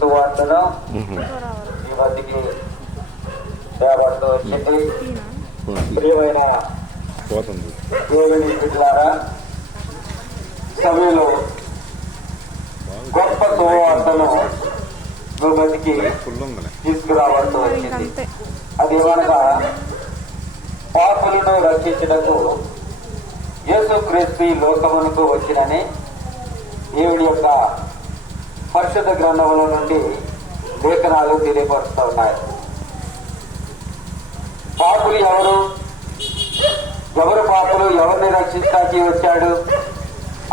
సువార్తను ఈ మధ్యకి దేవతతో వచ్చింది. ప్రియమైన దేవుని బిడ్డలారా, సమయంలో గొప్ప సువార్తను మీ మధ్యకి తీసుకురావాల్సి వచ్చింది. అదేమనగా పాపులను రక్షించటకు యేసుక్రీస్తు లోకమునకు వచ్చినని దేవుడి యొక్క పరిశుద్ధ గ్రంథముల నుండి లేఖనాలు తెలియపరుస్తూ ఉన్నాయి. పాపులు ఎవరు పాపులు, ఎవరిని రక్షించడానికి వచ్చాడు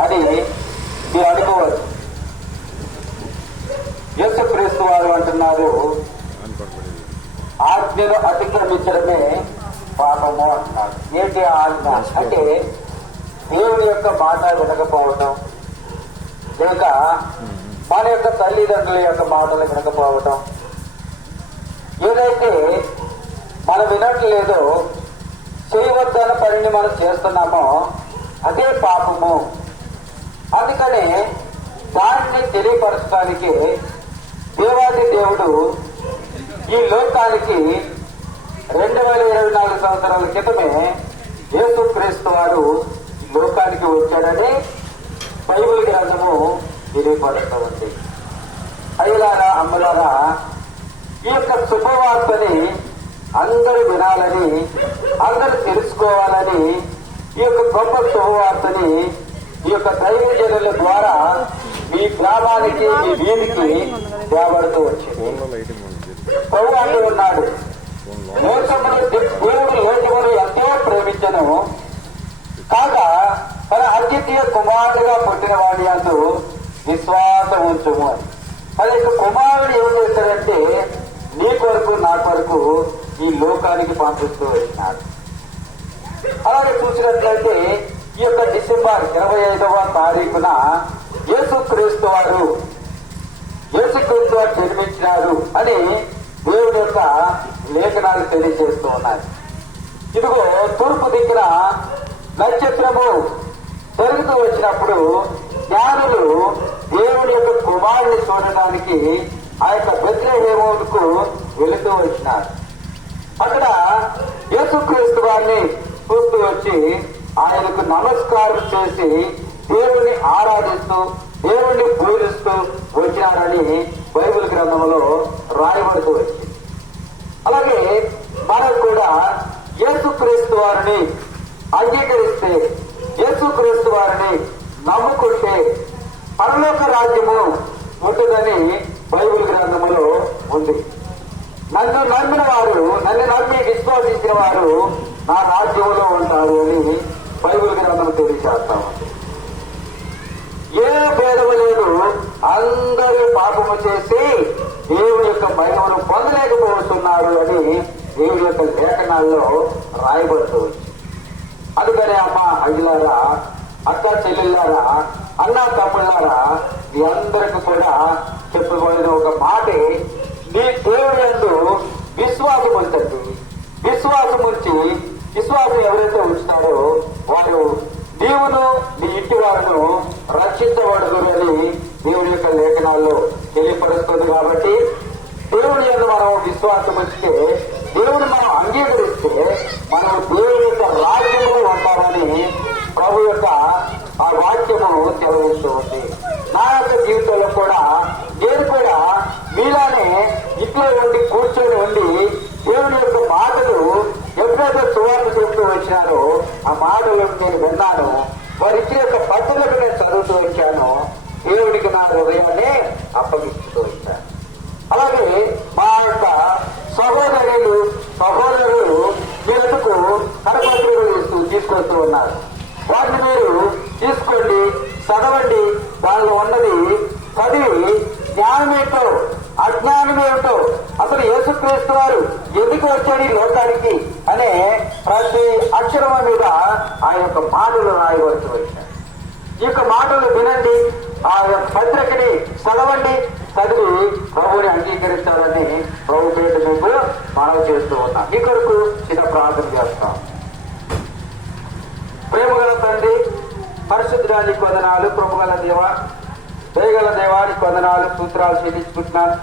అని మీరు అనుకోవచ్చు. యేసుక్రీస్తు వారు అంటున్నారు, ఆజ్ఞను అతిక్రమించడమే పాపము అంటున్నారు. ఏంటి ఆజ్ఞ అంటే దేవుడి యొక్క మాట వినకపోవటం, లేక మన యొక్క తల్లిదండ్రుల యొక్క మాటలు వినకపోవటం. ఏదైతే మనం వినట్లేదో, చేయవద్దన్న పనిని మనం చేస్తున్నామో అదే పాపము. అందుకనే దాన్ని తెలియపరచడానికి దేవాది దేవుడు ఈ లోకానికి 2024 సంవత్సరాల క్రితమే యేసుక్రీస్తు వారు ఈ లోకానికి వచ్చాడని బైబిల్ గ్రంథము తెలియపరుస్తూ ఉంది. అయ్యలారా, అమ్మలారా, ఈ యొక్క శుభవార్తని అందరూ వినాలని, అందరూ తెలుసుకోవాలని ఈ యొక్క గొప్ప శుభవార్తని ఈ యొక్క దైవజనుల ద్వారా మీ గ్రామానికి, మీ వీధికి తేబడుతూ వచ్చింది. ప్రభువు ఉన్నాడు, దేవుడు లోకమును ఎంతో ప్రేమించను కాగా తన అద్వితీయ కుమారుడిగా పుట్టిన వాడి అందు విశ్వాసం ఉంచుము అని. మరి యొక్క కుమారుడు ఏం చేశాడంటే నీ కొరకు, నా కొరకు ఈ లోకానికి పంపిస్తూ వచ్చినాడు. అలాగే చూసినట్లయితే ఈ యొక్క డిసెంబర్ 25వ తారీఖున యేసుక్రీస్తు వారు జన్మించినారు అని దేవుడి యొక్క లేఖనాలు తెలియజేస్తూ ఉన్నాయి. ఇదిగో తూర్పు దిక్కున నక్షత్రము పెరుగుతూ వచ్చినప్పుడు జ్ఞానులు దేవుడి యొక్క కుమారుని చూడటానికి ఆ యొక్క బెత్లెహేముకు వెళుతూ వచ్చినారు. అక్కడ యేసుక్రీస్తు వారిని చూస్తూ వచ్చి ఆయనకు నమస్కారం చేసి దేవుణ్ణి ఆరాధిస్తూ, దేవుణ్ణి పూజిస్తూ వచ్చినారని బైబిల్ గ్రంథంలో రాయబడుతూ వచ్చింది. అలాగే మనకు కూడా యేసుక్రీస్తు వారిని అంగీకరిస్తే, యేసుక్రీస్తు వారిని నమ్ముకుంటే పరలోక రాజ్యము ఉంటుందని బైబిల్ గ్రంథములో ఉంది. నన్ను నమ్మిన వారు, నన్ను నమ్మి విశ్వాసించిన వారు నా రాజ్యంలో ఉంటారు అని బైబిల్ గ్రంథం తెలియజేస్తాము. ఏ భేదము లేదు, అందరూ పాపము చేసి దేవుడి యొక్క మహిమను పొందలేకపోతున్నారు అని దేవుడి యొక్క లేఖనాల్లో రాయబడుతూ ఉంది. అందుకనే అమ్మ అయ్యలారా, అక్క చెల్లెళ్ళారా, అన్నా తమ్ముళ్ళారా, మీ అందరికి కూడా చెప్పబడిన ఒక మాటే, నీ దేవుడి యందు విశ్వాసం ఉంచండి. విశ్వాసం ఉంచి, విశ్వాసం ఎవరైతే ఉంచుతారో వారు నీవును నీ ఇంటి వారిను రక్షించబడదు అని దేవుడి యొక్క లేఖనాల్లో తెలియపరుస్తుంది. కాబట్టి దేవుడి యందు మనం విశ్వాసం ఉంచితే, దేవుని మనం అంగీకరిస్తే మనం దేవుడి యొక్క రాజ్యంలో ఉంటామని ప్రభు యొక్క ఆ వాక్యము సెలవిస్తూ ఉంది. నా యొక్క జీవితంలో కూడా నేను కూడా మీలానే ఇంట్లో ఉండి కూర్చొని ఉండి దేవుని యొక్క మాటలు ఎప్పుడైతే సువార్త చెప్తూ వచ్చినారో ఆ మాటలు నేను విన్నాను. వారి ఇచ్చిన యొక్క పద్ధతులకు నేను చదువుతూ వచ్చాను. దేవుడికి నా హృదయాన్ని అప్పగిస్తూ వచ్చాను. అలాగే మా యొక్క సహోదరులు ఎందుకు కరపత్రికలు తీసుకొస్తూ ఉన్నారు. వాటిని మీరు తీసుకోండి, చదవండి. దానిలో ఉన్నది చదివి జ్ఞానమేంటో, అజ్ఞానమేమిటో, అసలు యేసుక్రీస్తు వారు ఎందుకు వచ్చాడు ఈ లోకానికి అనే ప్రతి అక్షరం మీద ఆ యొక్క మాటలు రాయవలసి వచ్చారు. ఈ యొక్క మాటలు వినండి, ఆ యొక్క పత్రికని చదవండి, చదివి ప్రభువుని అంగీకరించాలని ప్రభు పేట మీకు మనవి చేస్తూ ఉన్నాం. మీ కొరకు చిన్న ప్రార్థన చేస్తాం. ప్రేమగల తండ్రి, పరిశుద్ధుడానికి వందనాలు. కృపగల దేవ, దయగల దేవానికి మీకు వందనాలు సూత్రాలు చెల్లించుకుంటున్నాను.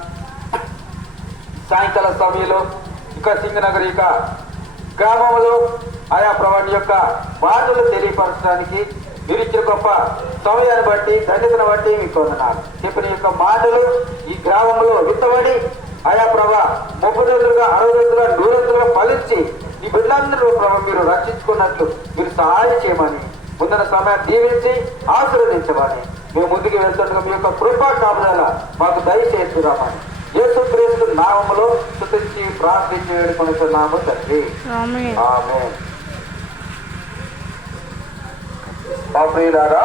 సాయంకాల సమయంలో ఇక సింగనగర్ ఇక గ్రామంలో ఆయా ప్రభావం యొక్క మాటలు తెలియపరచడానికి మీరు ఇచ్చే గొప్ప సమయాన్ని బట్టి ధన్యతను బట్టి మీకు వందనాలు. చెప్పిన యొక్క మాటలు ఈ గ్రామంలో విత్తబడి ఆయా ప్రభా 30 రోజులుగా 60 రోజులుగా 100 రోజులుగా ఫలించి ఈ బిడ్డలందరూ ప్రభావ మీరు రక్షించుకున్నట్లు మీరు సహాయం చేయమని ముందర సమయం దీవించి ఆశీర్వదించమని మేము ముందుకు వెళ్తుండగా మీ యొక్క కృపా కాపుదల మాకు దయచేస్తున్నామని యేసుక్రీస్తు నామములో స్తుతించి ప్రార్థించి వేడుకొనుచున్నాము తండ్రి. ఆమేన్. మా ప్రియులారా